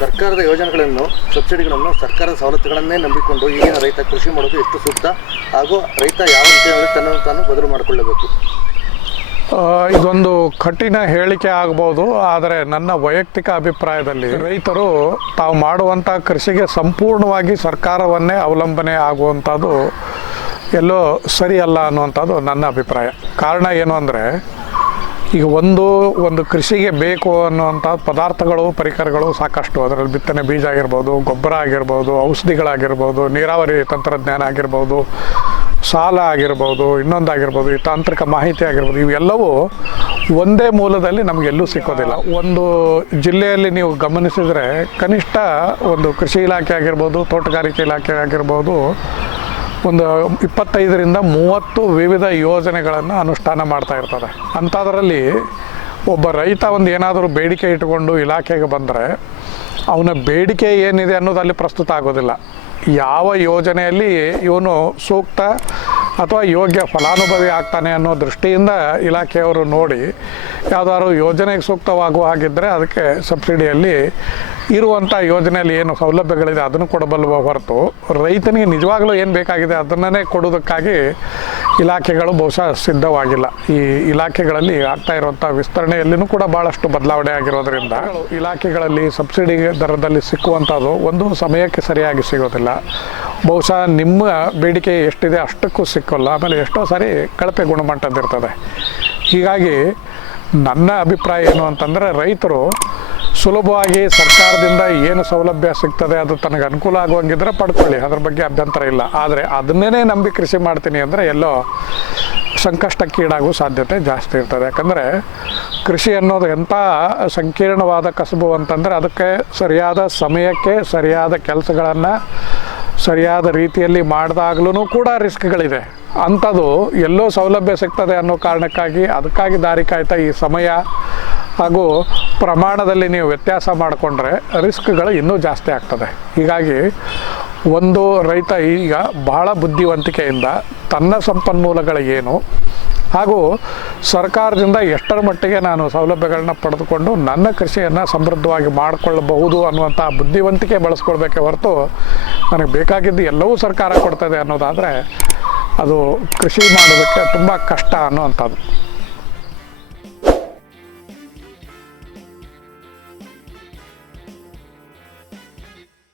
ಸರ್ಕಾರದ ಯೋಜನೆಗಳನ್ನು, ಸಬ್ಸಿಡಿಗಳನ್ನು, ಸರ್ಕಾರದ ಸವಲತ್ತುಗಳನ್ನೇ ನಂಬಿಕೊಂಡು ಈಗಿನ ರೈತ ಕೃಷಿ ಮಾಡೋದು ಎಷ್ಟು ಸೂಕ್ತ? ಹಾಗೂ ರೈತ ಯಾವ ರೀತಿಯಲ್ಲಿ ತನ್ನನ್ನು ತಾನು ಬದಲು ಮಾಡಿಕೊಳ್ಳಬೇಕು? ಇದೊಂದು ಕಠಿಣ ಹೇಳಿಕೆ ಆಗ್ಬೋದು, ಆದರೆ ನನ್ನ ವೈಯಕ್ತಿಕ ಅಭಿಪ್ರಾಯದಲ್ಲಿ ರೈತರು ತಾವು ಮಾಡುವಂಥ ಕೃಷಿಗೆ ಸಂಪೂರ್ಣವಾಗಿ ಸರ್ಕಾರವನ್ನೇ ಅವಲಂಬನೆ ಆಗುವಂಥದ್ದು ಎಲ್ಲೋ ಸರಿಯಲ್ಲ ಅನ್ನುವಂಥದ್ದು ನನ್ನ ಅಭಿಪ್ರಾಯ. ಕಾರಣ ಏನು ಅಂದರೆ ಈಗ ಒಂದು ಒಂದು ಕೃಷಿಗೆ ಬೇಕು ಅನ್ನುವಂಥ ಪದಾರ್ಥಗಳು, ಪರಿಕರಗಳು ಸಾಕಷ್ಟು. ಅದರಲ್ಲಿ ಬಿತ್ತನೆ ಬೀಜ ಆಗಿರ್ಬೋದು, ಗೊಬ್ಬರ ಆಗಿರ್ಬೋದು, ಔಷಧಿಗಳಾಗಿರ್ಬೋದು, ನೀರಾವರಿ ತಂತ್ರಜ್ಞಾನ ಆಗಿರ್ಬೋದು, ಸಾಲ ಆಗಿರ್ಬೋದು, ಇನ್ನೊಂದಾಗಿರ್ಬೋದು, ಈ ತಾಂತ್ರಿಕ ಮಾಹಿತಿ ಆಗಿರ್ಬೋದು, ಇವೆಲ್ಲವೂ ಒಂದೇ ಮೂಲದಲ್ಲಿ ನಮಗೆಲ್ಲೂ ಸಿಕ್ಕೋದಿಲ್ಲ. ಒಂದು ಜಿಲ್ಲೆಯಲ್ಲಿ ನೀವು ಗಮನಿಸಿದರೆ ಕನಿಷ್ಠ ಒಂದು ಕೃಷಿ ಇಲಾಖೆ ಆಗಿರ್ಬೋದು, ತೋಟಗಾರಿಕೆ ಇಲಾಖೆ ಆಗಿರ್ಬೋದು ಒಂದು ಇಪ್ಪತ್ತೈದರಿಂದ ಮೂವತ್ತು ವಿವಿಧ ಯೋಜನೆಗಳನ್ನು ಅನುಷ್ಠಾನ ಮಾಡ್ತಾ ಇರ್ತಾರೆ ಅಂಥದ್ರಲ್ಲಿ ಒಬ್ಬ ರೈತ ಒಂದು ಏನಾದರೂ ಬೇಡಿಕೆ ಇಟ್ಟುಕೊಂಡು ಇಲಾಖೆಗೆ ಬಂದರೆ ಅವನ ಬೇಡಿಕೆ ಏನಿದೆ ಅನ್ನೋದು ಅಲ್ಲಿ ಪ್ರಸ್ತುತ ಆಗೋದಿಲ್ಲ. ಯಾವ ಯೋಜನೆಯಲ್ಲಿ ಇವನು ಸೂಕ್ತ ಅಥವಾ ಯೋಗ್ಯ ಫಲಾನುಭವಿ ಆಗ್ತಾನೆ ಅನ್ನೋ ದೃಷ್ಟಿಯಿಂದ ಇಲಾಖೆಯವರು ನೋಡಿ ಯಾವುದಾದ್ರು ಯೋಜನೆಗೆ ಸೂಕ್ತವಾಗುವ ಹಾಗಿದ್ದರೆ ಅದಕ್ಕೆ ಸಬ್ಸಿಡಿಯಲ್ಲಿ ಇರುವಂಥ ಯೋಜನೆಯಲ್ಲಿ ಏನು ಸೌಲಭ್ಯಗಳಿದೆ ಅದನ್ನು ಕೊಡಬಲ್ಲುವ ಹೊರತು ರೈತನಿಗೆ ನಿಜವಾಗಲೂ ಏನು ಬೇಕಾಗಿದೆ ಅದನ್ನೇ ಕೊಡೋದಕ್ಕಾಗಿ ಇಲಾಖೆಗಳು ಬಹುಶಃ ಸಿದ್ಧವಾಗಿಲ್ಲ. ಈ ಇಲಾಖೆಗಳಲ್ಲಿ ಆಗ್ತಾ ಇರುವಂಥ ವಿಸ್ತರಣೆಯಲ್ಲಿನೂ ಕೂಡ ಭಾಳಷ್ಟು ಬದಲಾವಣೆ ಆಗಿರೋದ್ರಿಂದ ಇಲಾಖೆಗಳಲ್ಲಿ ಸಬ್ಸಿಡಿ ದರದಲ್ಲಿ ಸಿಕ್ಕುವಂಥದ್ದು ಒಂದು ಸಮಯಕ್ಕೆ ಸರಿಯಾಗಿ ಸಿಗೋದಿಲ್ಲ. ಬಹುಶಃ ನಿಮ್ಮ ಬೇಡಿಕೆ ಎಷ್ಟಿದೆ ಅಷ್ಟಕ್ಕೂ ಸಿಕ್ಕೋಲ್ಲ, ಆಮೇಲೆ ಎಷ್ಟೋ ಸಾರಿ ಕಳಪೆ ಗುಣಮಟ್ಟದ್ದಿರ್ತದೆ ಹೀಗಾಗಿ ನನ್ನ ಅಭಿಪ್ರಾಯ ಏನು ಅಂತಂದರೆ, ರೈತರು ಸುಲಭವಾಗಿ ಸರ್ಕಾರದಿಂದ ಏನು ಸೌಲಭ್ಯ ಸಿಗ್ತದೆ ಅದು ತನಗೆ ಅನುಕೂಲ ಆಗುವಂಗಿದ್ರೆ ಪಡ್ಕೊಳ್ಳಿ, ಅದ್ರ ಬಗ್ಗೆ ಅಭ್ಯಂತರ ಇಲ್ಲ. ಆದರೆ ಅದನ್ನೇ ನಂಬಿ ಕೃಷಿ ಮಾಡ್ತೀನಿ ಅಂದರೆ ಎಲ್ಲೋ ಸಂಕಷ್ಟಕ್ಕೀಡಾಗುವ ಸಾಧ್ಯತೆ ಜಾಸ್ತಿ ಇರ್ತದೆ. ಯಾಕಂದರೆ ಕೃಷಿ ಅನ್ನೋದು ಎಂಥ ಸಂಕೀರ್ಣವಾದ ಕಸಬು ಅಂತಂದರೆ ಅದಕ್ಕೆ ಸರಿಯಾದ ಸಮಯಕ್ಕೆ ಸರಿಯಾದ ಕೆಲಸಗಳನ್ನು ಸರಿಯಾದ ರೀತಿಯಲ್ಲಿ ಮಾಡಿದಾಗಲೂ ಕೂಡ ರಿಸ್ಕ್ಗಳಿದೆ. ಅಂಥದ್ದು ಎಲ್ಲೋ ಸೌಲಭ್ಯ ಸಿಗ್ತದೆ ಅನ್ನೋ ಕಾರಣಕ್ಕಾಗಿ, ಅದಕ್ಕಾಗಿ ದಾರಿ ಕಾಯ್ತಾ ಈ ಸಮಯ ಹಾಗೂ ಪ್ರಮಾಣದಲ್ಲಿ ನೀವು ವ್ಯತ್ಯಾಸ ಮಾಡಿಕೊಂಡ್ರೆ ರಿಸ್ಕ್ಗಳು ಇನ್ನೂ ಜಾಸ್ತಿ ಆಗ್ತದೆ. ಹೀಗಾಗಿ ಒಂದು ರೈತ ಈಗ ಬಹಳ ಬುದ್ಧಿವಂತಿಕೆಯಿಂದ ತನ್ನ ಸಂಪನ್ಮೂಲಗಳು ಏನು ಹಾಗೂ ಸರ್ಕಾರದಿಂದ ಎಷ್ಟರ ಮಟ್ಟಿಗೆ ನಾನು ಸೌಲಭ್ಯಗಳನ್ನ ಪಡೆದುಕೊಂಡು ನನ್ನ ಕೃಷಿಯನ್ನು ಸಮೃದ್ಧವಾಗಿ ಮಾಡಿಕೊಳ್ಳಬಹುದು ಅನ್ನುವಂಥ ಬುದ್ಧಿವಂತಿಕೆ ಬಳಸ್ಕೊಳ್ಬೇಕೆ ಹೊರತು ನನಗೆ ಬೇಕಾಗಿದ್ದು ಎಲ್ಲವೂ ಸರ್ಕಾರ ಕೊಡ್ತದೆ ಅನ್ನೋದಾದರೆ ಅದು ಕೃಷಿ ಮಾಡೋದಕ್ಕೆ ತುಂಬ ಕಷ್ಟ ಅನ್ನುವಂಥದ್ದು.